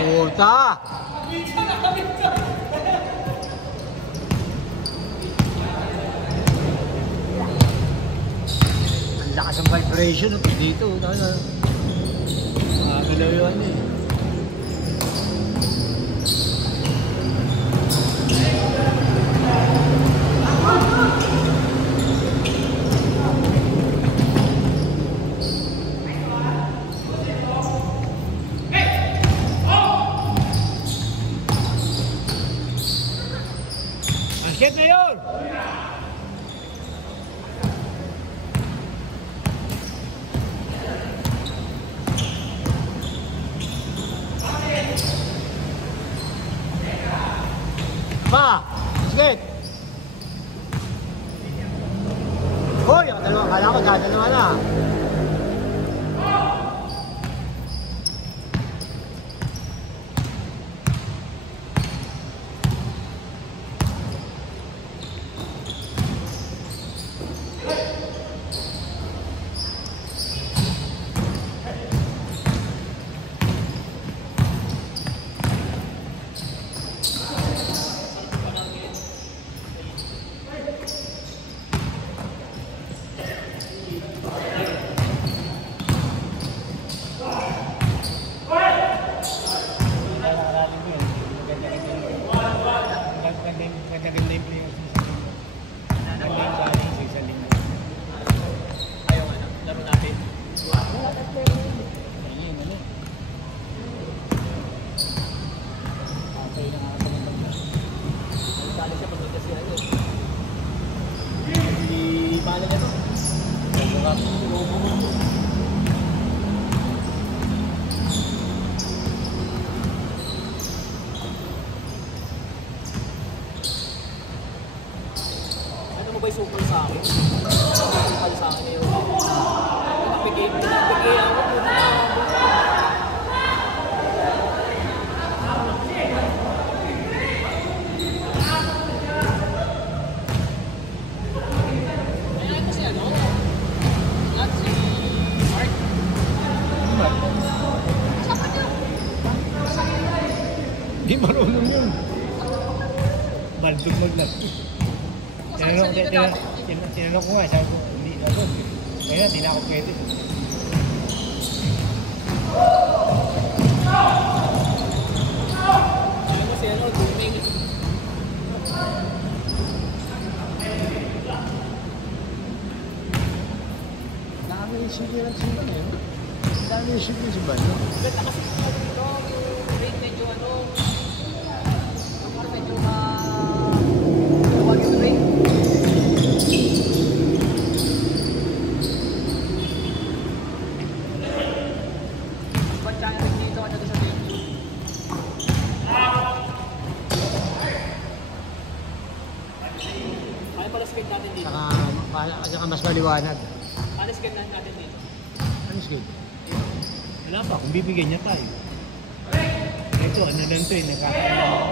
Puta! Ang lakas ng vibration dito. Makakalaw yun eh. Get na yun! Pa! Basket! Hoy! Kala ko dadalawa na. May super sa akin. Super sa akin yun. Pinapigay ako. Kaya kasi ano? At si Mark. Saka niyo. Hindi marunong yun. Baldog maglag. Tinanong ko nga, sabi ko, hindi na doon. Kaya hindi na ako pwede. Kaya kasi ano, booming. Dami yung sigilan si Bano eh. Dami yung sigilan si Bano. Ganda kasi ito, yung rate medyo ano, parang medyo huwag yung rate. Saka mas maliwanag. Ano skin natin dito? Ano skin? Wala pa, kung bibigyan niya tayo. Ito, ano lang ito eh, nakakailangan.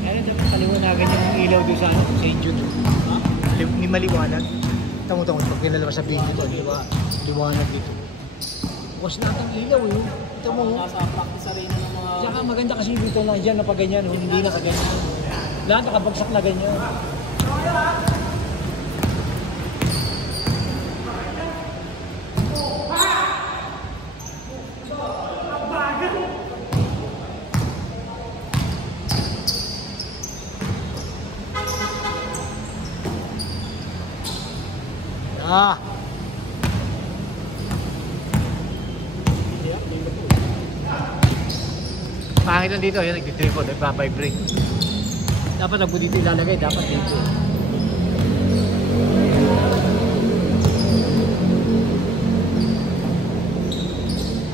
Kaya dapat kaliwanagan yung ilaw doon sa ano, St. Jude. Ha? Ni maliwanag. Tamo-tamo, pag pinalabas sa video ko, di ba? Liwanag dito. Bukas natin ilaw eh. Ito mo. Nasa practice arena ng mga... Saka maganda kasi dito na dyan na pag ganyan, hindi na kaganyan. Lahat nakabagsak na ganyan. Ah. Pangit lang dito, yan nagtitripo, nagpa-vibrate. Dapat na po dito ilalagay, dapat dito.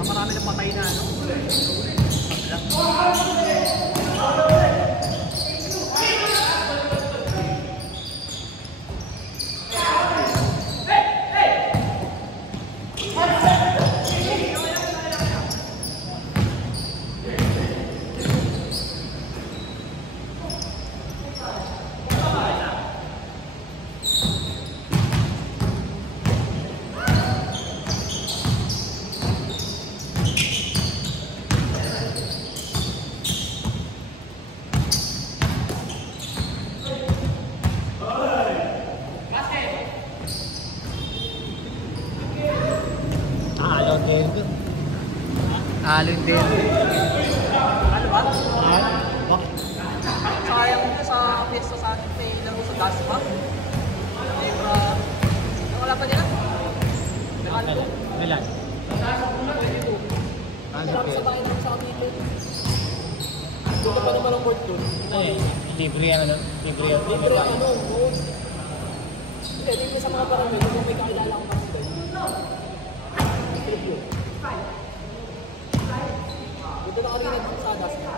Marami na patay na ano. Alin din. Ano ba? Bakit? Sayang na sa piyesta sa atin. May laro sa Dasma. Libra. Wala pa nila? May alto. Milan. Alin Sarap din. sa tayo sa amin. Dito pa naman ang board doon. Ay, libre yan ano? Libre yan. Libre ang ano, board. Hindi, libre sa mga barangay. Kung may kakilala akong kapatid. Dito na arena dito sa Dasma.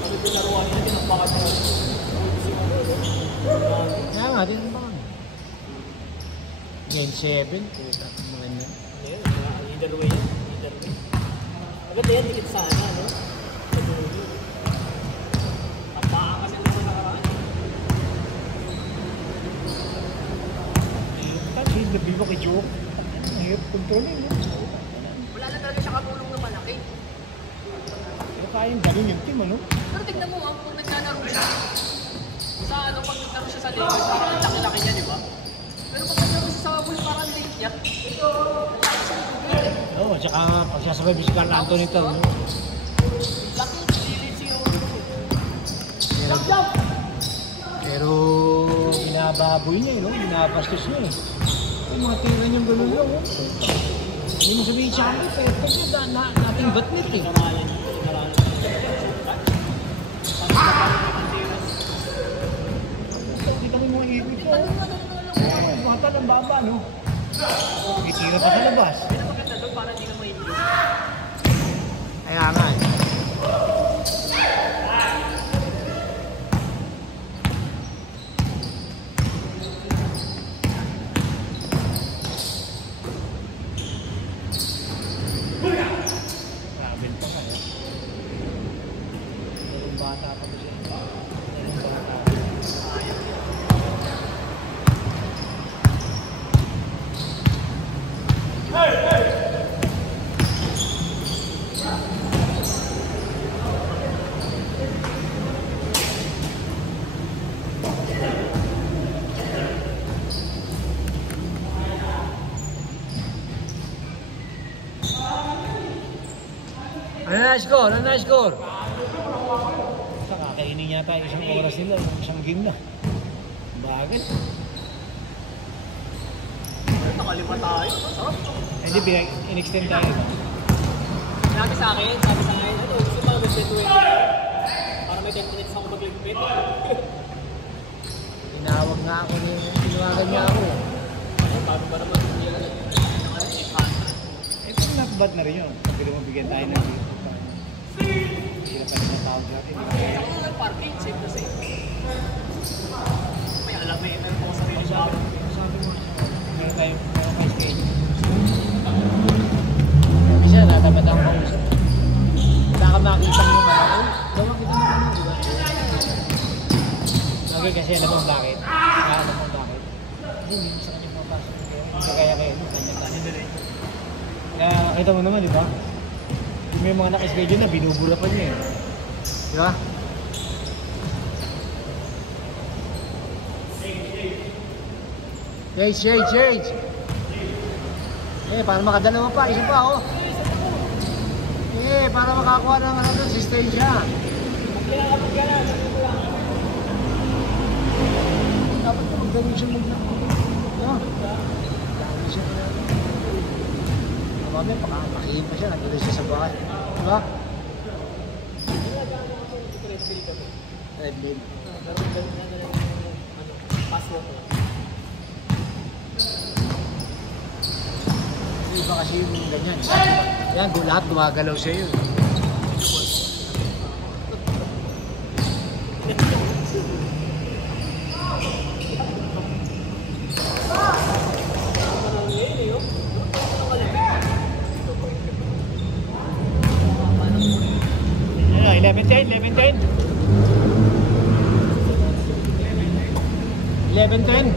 Sabi ko laruan nila, tinambakan nila. Kaya nga, din ba? Game 7. Puta, maganda. Either way yan. Either way. Maganda yan, dikit sana, no? Sa dulo. Tapakan kasi lang sa nakaraan. Kasi labi mo kay Joke. Ang hirap kontrolin, no? Wala na talaga siya katulong na malaki. Pero kayang galing yung team, ano? Pero tignan mo, kung naglalaro siya, sa ano, pag naglaro siya sa Lakers, parang ang laki-laki niya, di ba? Pero pag naglaro siya sa Bulls, parang late niya. Ito, laki siya ng tubig eh. Oo, tsaka pagsasabay mo si Carl Anthony ito, no? Laki, late si Euro. Jump, jump! Pero, Binababoy niya, no? Binabastos niya, eh. ay, mga tira niyang gano'n lang, oh. Hindi mo sabihin siya kami, perfect yun. Nating batnet, eh. Kamalan niya, kamalan Kita mo yung mga ipit ko. niya. Oo, mata ng baba, no? Itira pa sa labas. Pero maganda doon, para hindi ka ma-injure. Kaya nga, eh. Grabe pa kaya. Dalawang bata pa ba siya? Dalawang bata. Ano na score? Ano na score? Basta kakainin yata isang oras nila, isang game na. Bagay. Nakalima tayo. Sarap. Hindi, in-extend tayo. Sabi sa akin, ano, gusto ba mag-20? Para may 10 minutes ako magligpit. Tinawag nga ako ni, tinawagan niya ako. Sabi ba naman niya, Eh, kung not bad na rin yun. Pwede mo bigyan tayo ng dito. Sila pa rin na tawag natin. Ako nga parking, safe na safe. May alam eh, meron ko sa sarili siya. Sabi mo, meron tayo schedule. Sabi siya, natapat ang kausap. Wala ka makita mo ba? Dawa kita mo ano, di ba? Lagi kasi alam mo bakit. Alam mo bakit. Hindi, hindi sa kanya papasok. Hindi kaya kayo. Kanya-kanya. Kaya kita mo naman, di ba? Kung may mga naka-schedule na, binubura pa niya eh. Di ba? Change. Eh, para makadalawa pa, isa pa, oh. Eh, para makakuha ng ano doon, assistensya. Dapat ko magaling siya mag-laro. No? Dami siya. Mamaya, pakakakihin pa siya, nagtuloy siya sa bahay. Diba? Red Lane. Password ko lang. Iba kasi yung ganyan. Yan, lahat gumagalaw sa iyo. Ano, 11-10, 11-10. 11-10.